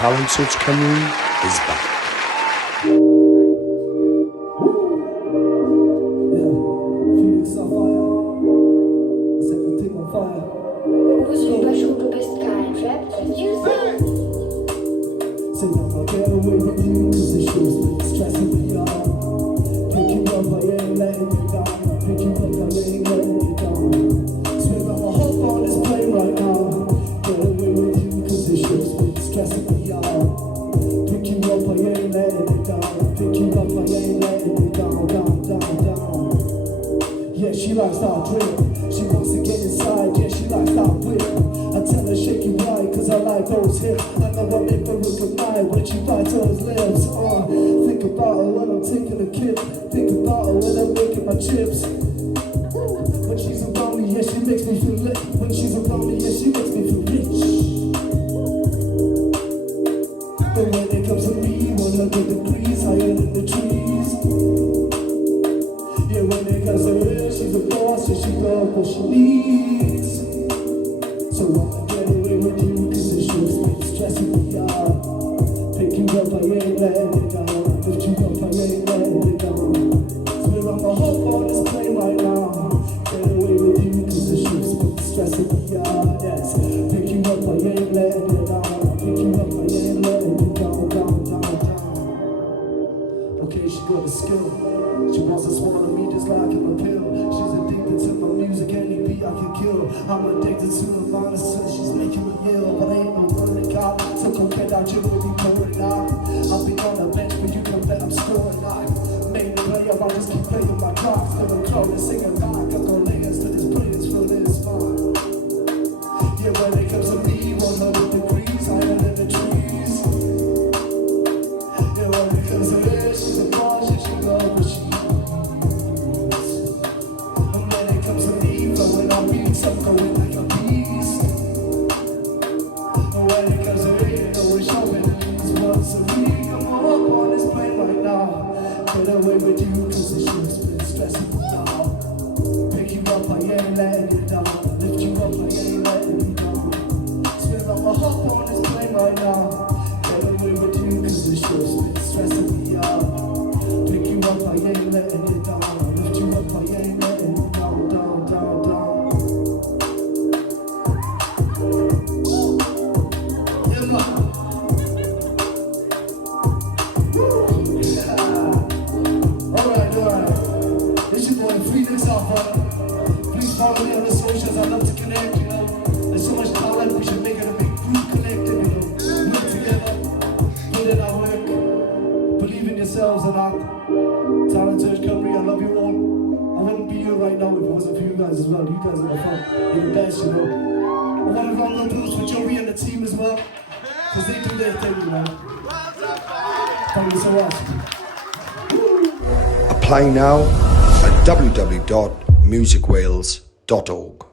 Talent Search Cymru is back. Yeah, she likes that drip. She wants to get inside, yeah, she likes that whip. I tell her shake it right, cause I like those hips. I know I make her look at night when she bites those lips. Think about her when I'm taking a kip. Think about her when I'm making my chips. When she's around me, yeah, she makes me feel lit. When she's around me, yeah, she makes me feel rich. But when it comes to me, 100 degrees higher than the trees. Yeah, when it comes to her, she's a boss, and she got what she needs. So I'ma get away with you, cause it shows me stressing me out. Pick you up, I ain't letting it down. Lift you up, I ain't letting it down. So I'ma hop on this plane right now. Get away with you, cause it shows me stressing me out. Yes, pick you up, I ain't letting it down. Pick you up, I ain't letting it down, down, down, down. Okay, she got the skill. She wants to swallow me just like in a pill. She's addicted to my music, any beat I can kill. I'm addicted to her violence, so she's making me ill. But I ain't no running cop, so come get out your movie, pour it out. I'll be on the bench, but you can bet I'm scoring out. Main player, I just keep playing my cards. Never crowd and singing back. I've got layers to this players for this fun. Yeah, when it comes to me, 100 degrees higher than the trees. Yeah, when it comes to her, she's a boss, yeah, she got what she I'm going like a beast. When it comes to me, you know we're showing these once a week. I'm up on this plane right now. Get away with you, cause the shit's been stressing me out. Pick you up, I ain't letting you down. Lift you up, I ain't letting you down. Swear I'ma hop on this plane right now. Get away with you, cause the shit's been stressing me out. Pick you up, I ain't letting you down. Lift you up, I ain't letting you down, down, down, down. Please follow me on the socials, I love to connect, you know. There's so much talent, we should make it a big group connected, you know. Work together, put in our work, believe in yourselves and our Talent Search Cymru, I love you all. I wouldn't be here right now if it wasn't for you guys as well. You guys are the fun, you're the best, you know. I want to run the blues for Joey and the team as well, because they do their thing, you know. Thank you so much. Apply now at www.musicwales.org.